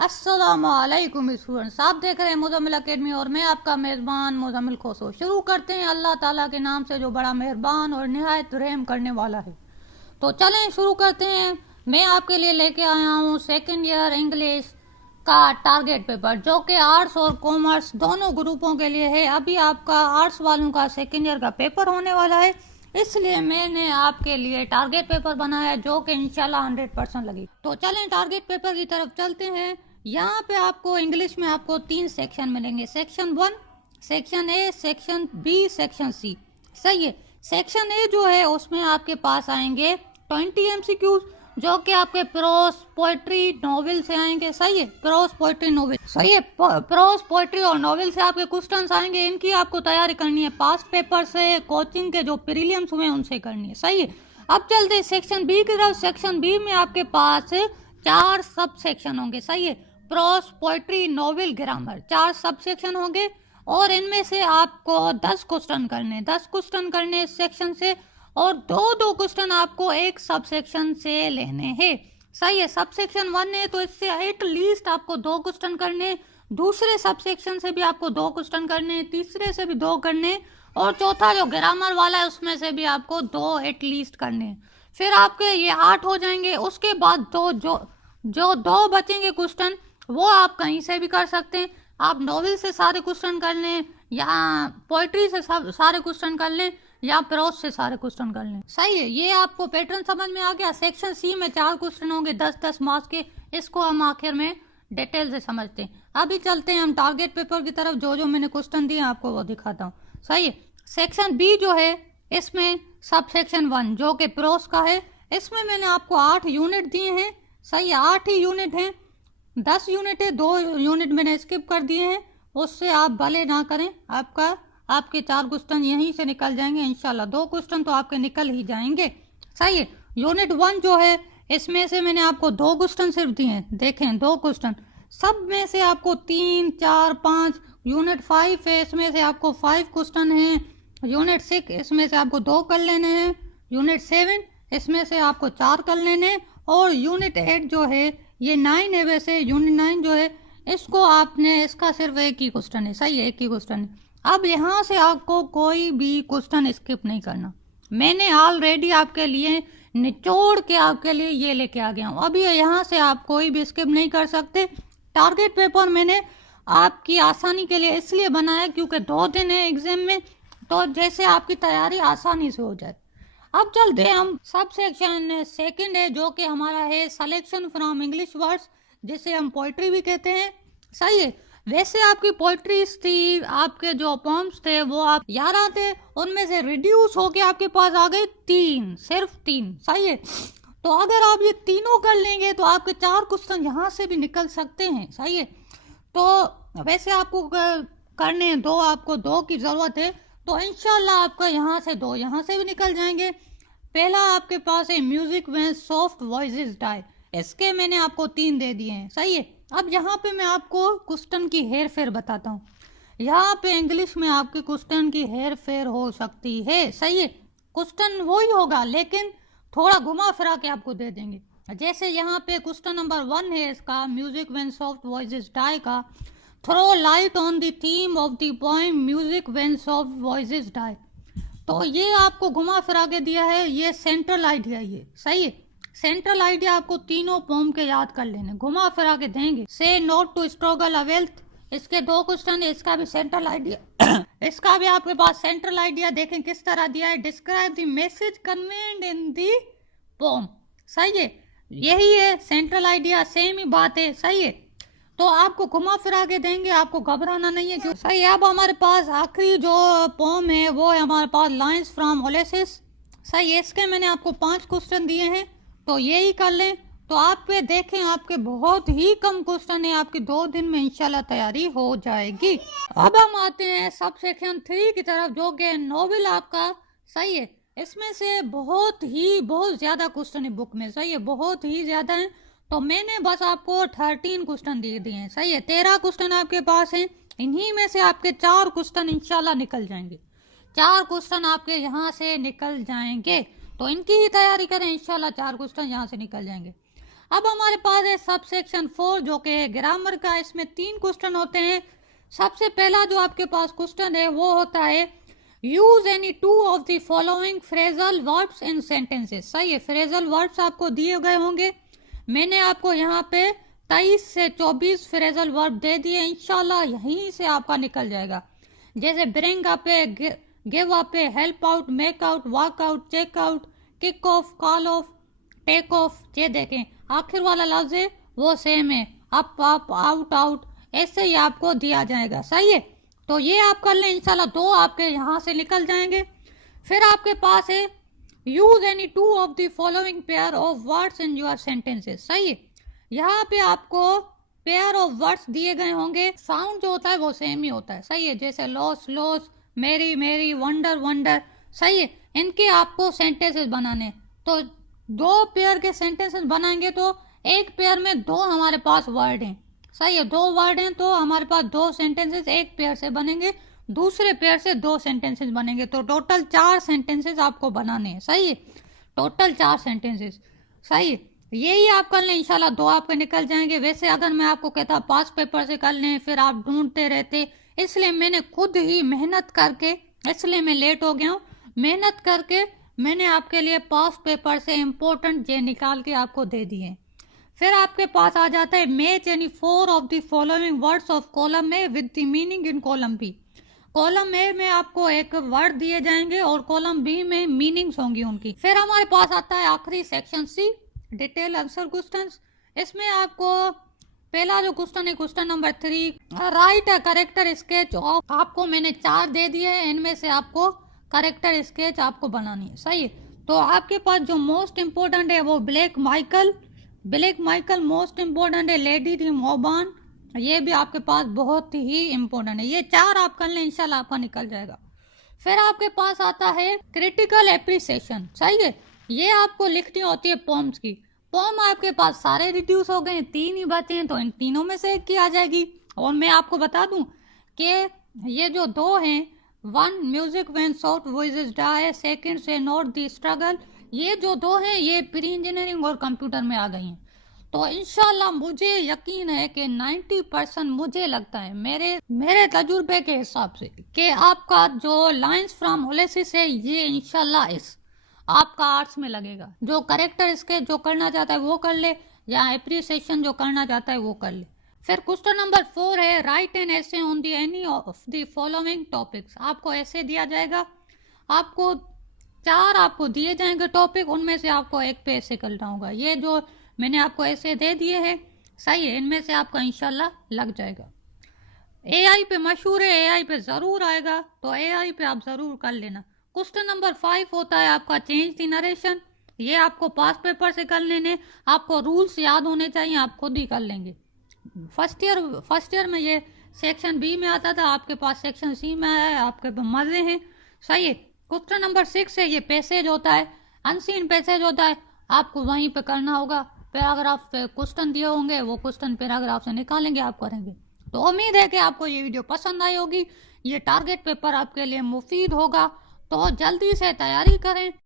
अस्सलामुअलैकुम स्टूडेंट्स, आप देख रहे हैं मुज़म्मिल एकेडमी और मैं आपका मेज़बान मुज़म्मिल खोसो। शुरू करते हैं अल्लाह ताला के नाम से जो बड़ा मेहरबान और निहायत रहम करने वाला है। तो चलें शुरू करते हैं। मैं आपके लिए लेके आया हूँ सेकंड ईयर इंग्लिश का टारगेट पेपर, जो कि आर्ट्स और कॉमर्स दोनों ग्रुपों के लिए है। अभी आपका आर्ट्स वालों का सेकंड ईयर का पेपर होने वाला है, इसलिए मैंने आपके लिए टारगेट पेपर बनाया जो कि इंशाल्लाह 100% लगी। तो चलें टारगेट पेपर की तरफ चलते हैं। यहाँ पे आपको इंग्लिश में आपको 3 सेक्शन मिलेंगे, section 1, section A, section B, section C. सही है। सेक्शन ए जो है उसमें आपके पास आएंगे 20 MCQs, जो कि आपके प्रोस, पोइट्री, नॉवेल से आएंगे। सही है, प्रोस, पोइट्री, नॉवेल। सही है, प्रोस, पोइट्री और नॉवेल से आपके क्वेश्चंस आएंगे। इनकी आपको तैयारी करनी है पास्ट पेपर से, कोचिंग के जो प्रीलिम्स हुए उनसे करनी है। सही है। अब चलते हैं सेक्शन बी की तरफ। सेक्शन बी में आपके पास 4 सब सेक्शन होंगे। सही है, pros, poetry, novel, grammar, 4 sub section होंगे और इनमें से आपको 10 क्वेश्चन करने, 10 क्वेश्चन करने इस सेक्शन से और 2-2 क्वेश्चन आपको एक सब सेक्शन से लेने हैं। सही है। सब सेक्शन 1 है तो इससे एटलीस्ट आपको 2 क्वेश्चन करने, दूसरे सब सेक्शन से भी आपको 2 क्वेश्चन करने, तीसरे से भी 2 करने और चौथा जो ग्रामर वाला है उसमें से भी आपको 2 एटलीस्ट करने। फिर आपके ये 8 हो जाएंगे। उसके बाद जो 2 बचेंगे क्वेश्चन वो आप कहीं से भी कर सकते हैं। आप नॉवेल से सारे क्वेश्चन कर लें या पोइट्री से सारे क्वेश्चन कर लें या प्रोस से सारे क्वेश्चन कर लें। सही है, ये आपको पैटर्न समझ में आ गया। सेक्शन सी में 4 क्वेश्चन होंगे 10-10 मार्क्स के। इसको हम आखिर में डिटेल से समझते हैं। अभी चलते हैं हम टारगेट पेपर की तरफ। जो मैंने क्वेश्चन दिए आपको वो दिखाता हूँ। सही है। सेक्शन बी जो है इसमें सब सेक्शन 1 जो कि प्रोस का है, इसमें मैंने आपको 8 यूनिट दिए हैं। सही है, 8 ही यूनिट हैं। 10 यूनिट है, 2 यूनिट मैंने स्किप कर दिए हैं। उससे आप भले ना करें, आपके 4 क्वेश्चन यहीं से निकल जाएंगे इंशाल्लाह। 2 क्वेश्चन तो आपके निकल ही जाएंगे। सही है। यूनिट 1 जो है इसमें से मैंने आपको 2 क्वेश्चन सिर्फ दिए हैं। देखें 2 क्वेश्चन, सब में से आपको 3, 4, 5। यूनिट 5 है, इसमें से आपको 5 क्वेश्चन हैं। यूनिट 6 इसमें से आपको 2 कर लेने हैं। यूनिट 7 इसमें से आपको 4 कर लेने। और यूनिट 8 जो है ये 9 है। वैसे यूनिट 9 जो है इसको आपने, इसका सिर्फ एक ही क्वेश्चन है। सही है, एक ही क्वेश्चन है। अब यहाँ से आपको कोई भी क्वेश्चन स्किप नहीं करना। मैंने ऑलरेडी आपके लिए निचोड़ के आपके लिए ये लेके आ गया हूँ। अब ये यहाँ से आप कोई भी स्किप नहीं कर सकते। टारगेट पेपर मैंने आपकी आसानी के लिए इसलिए बनाया क्योंकि 2 दिन है एग्जाम में, तो जैसे आपकी तैयारी आसानी से हो जाए। अब चलते हैं हम सब सेक्शन सेकंड है जो कि हमारा है सिलेक्शन फ्रॉम इंग्लिश वर्ड्स, जिसे हम पोइट्री भी कहते हैं। सही है। वैसे आपकी पोइट्रीज थी, आपके जो पोम्स थे वो आप 11 थे, उनमें से रिड्यूस होके आपके पास आ गए 3, सिर्फ 3। सही है। तो अगर आप ये तीनों कर लेंगे तो आपके 4 क्वेश्चन यहाँ से भी निकल सकते हैं। सही है। तो वैसे आपको करने हैं 2, आपको 2 की ज़रूरत है, तो इंशाल्लाह आपका यहाँ से 2 यहाँ से भी निकल जाएंगे। पहला आपके पास है music when soft voices die, इसके मैंने आपको 3 दे दिए हैं। सही है। अब यहाँ पे मैं आपको क्वेश्चन की हेर फेर बताता हूँ। यहाँ पे इंग्लिश में आपके क्वेश्चन की हेर फेर हो सकती है। सही है। क्वेश्चन वही होगा लेकिन थोड़ा घुमा फिरा के आपको दे देंगे। जैसे यहाँ पे क्वेश्चन नंबर 1 है इसका, music when soft voices die का, throw light on the theme of the poem music when soft voices die. तो ये आपको घुमा फिरा के दिया है, ये सेंट्रल आइडिया ये। सही है। सेंट्रल आइडिया आपको तीनों पोम के याद कर लेने, घुमा फिरा के देंगे। Say not to struggle a wealth, इसके 2 क्वेश्चन है, इसका भी सेंट्रल आइडिया इसका भी आपके पास सेंट्रल आइडिया देखें किस तरह दिया है। Describe the message conveyed in the poem. सही है, यही है सेंट्रल आइडिया, सेम ही बात है। सही है। तो आपको घुमा फिरा के देंगे, आपको घबराना नहीं है। क्यों? सही है। अब हमारे पास आखिरी जो पोम है वो है हमारे पास लाइन्स फ्रॉम ओलेसिस। सही है। इसके मैंने आपको 5 क्वेश्चन दिए हैं, तो यही कर लें। तो आप पे देखें आपके बहुत ही कम क्वेश्चन है, आपकी 2 दिन में इंशाल्लाह तैयारी हो जाएगी। अब हम आते हैं सब सेक्शन 3 की तरफ जो कि नॉवेल आपका। सही है। इसमें से बहुत ज्यादा क्वेश्चन है बुक में। सही है, बहुत ही ज्यादा है। तो मैंने बस आपको 13 क्वेश्चन दे दिए हैं। सही है, 13 क्वेश्चन आपके पास हैं। इन्हीं में से आपके 4 क्वेश्चन इंशाल्लाह निकल जाएंगे। 4 क्वेश्चन आपके यहाँ से निकल जाएंगे, तो इनकी ही तैयारी करें, इंशाल्लाह 4 क्वेश्चन यहाँ से निकल जाएंगे। अब हमारे पास है सब सेक्शन 4 जो कि है ग्रामर का। इसमें 3 क्वेश्चन होते हैं। सबसे पहला जो आपके पास क्वेश्चन है वो होता है use any 2 of the following phrasal verbs in sentences. सही है, फ्रेजल वर्ब्स आपको दिए गए होंगे। मैंने आपको यहाँ पे 23 से 24 फ्रेजल वर्ब दे दिए, इंशाल्लाह यहीं से आपका निकल जाएगा। जैसे ब्रिंग अप है, गिव अप है, help out, make out, walk out, check out, kick off, call off, take off. ये देखें आखिर वाला लफ्ज है वो सेम है, अप अप, आउट आउट, ऐसे ही आपको दिया जाएगा। सही है, तो ये आप कर लें, इंशाल्लाह 2 आपके यहाँ से निकल जाएंगे। फिर आपके पास है use any 2 of the following pair of words in your sentences. सही है, यहाँ पे आपको पेयर ऑफ वर्ड्स दिए गए होंगे, साउंड जो होता है वो सेम ही होता है। सही है, जैसे लॉस लॉस, मेरी मेरी, वंडर वंडर। सही है, इनके आपको सेंटेंसेस बनाने, तो 2 पेयर के सेंटेंसेस बनाएंगे तो एक पेयर में 2 हमारे पास वर्ड हैं। सही है, 2 वर्ड हैं तो हमारे पास 2 सेंटेंसेस एक पेयर से बनेंगे, दूसरे पेयर से 2 सेंटेंसेस बनेंगे, तो टोटल 4 सेंटेंसेस आपको बनाने हैं। सही है, टोटल 4 सेंटेंसेस। सही है, यही आप कर लें, इंशाल्लाह 2 आपके निकल जाएंगे। वैसे अगर मैं आपको कहता 5 पेपर से कर लें फिर आप ढूंढते रहते, इसलिए मैंने खुद ही मेहनत करके, इसलिए मैं लेट हो गया हूँ, मेहनत करके मैंने आपके लिए 5 पेपर से इम्पोर्टेंट ये निकाल के आपको दे दिए। फिर आपके पास आ जाता है match any 4 of the following words of column A with the meaning in column B. Column A में आपको एक वर्ड दिए जाएंगे और कॉलम बी में मीनिंग्स होंगी उनकी। फिर हमारे पास आता है आखिरी section C, detail answer questions. इसमें आपको पहला जो क्वेश्चन है question number 3, write a character sketch of. आपको मैंने 4 दे दिए हैं, इनमें से आपको करेक्टर स्केच आपको बनानी है। सही है, तो आपके पास जो मोस्ट इम्पोर्टेंट है वो ब्लैक माइकल मोस्ट इम्पोर्टेंट है, लेडी थी मोबान, ये भी आपके पास बहुत ही इम्पोर्टेंट है। ये 4 आप कर लें, इंशाल्लाह आपका निकल जाएगा। फिर आपके पास आता है क्रिटिकल एप्रिसिएशन। सही है, ये आपको लिखनी होती है पोम्स की। पोम आपके पास सारे रिड्यूस हो गए, 3 ही बचे हैं, तो इन तीनों में से एक की आ जाएगी। और मैं आपको बता दूं कि ये जो 2 हैं, 1 music when soft voices die, second say not the struggle, ये जो 2 हैं ये प्री इंजीनियरिंग और कंप्यूटर में आ गई हैं। तो इंशाल्लाह मुझे यकीन है कि 90% मुझे लगता है मेरे तजुर्बे के हिसाब से कि आपका जो लाइंस फ्रॉम उलिसिस है ये इंशाल्लाह इस आपका आर्ट्स में लगेगा। जो करेक्टर इसके जो करना चाहता है वो कर ले, या एप्रिसिएशन जो करना चाहता है वो कर ले। फिर क्वेश्चन नंबर 4 है right an essay on the any of the following topics. आपको ऐसे दिया जाएगा, आपको 4 आपको दिए जाएंगे टॉपिक, उनमें से आपको एक पे ऐसे करना होगा। ये जो मैंने आपको ऐसे दे दिए हैं, सही है, इनमें से आपका इंशाल्लाह लग जाएगा। एआई पे मशहूर है, एआई पे ज़रूर आएगा, तो एआई पे आप ज़रूर कर लेना। क्वेश्चन नंबर 5 होता है आपका चेंज द नरेशन। ये आपको पास पेपर से कर लेने, आपको रूल्स याद होने चाहिए, आप खुद ही कर लेंगे। फर्स्ट ईयर में ये सेक्शन बी में आता था, आपके पास सेक्शन सी में आया है, आपके पास मजे हैं। सही है, क्वेश्चन नंबर 6 है ये पैसेज होता है, अनसीन पैसेज होता है, आपको वहीं पे करना होगा। पैराग्राफ पे क्वेश्चन दिए होंगे, वो क्वेश्चन पैराग्राफ से निकालेंगे, आप करेंगे। तो उम्मीद है कि आपको ये वीडियो पसंद आई होगी, ये टारगेट पेपर आपके लिए मुफीद होगा, तो जल्दी से तैयारी करें।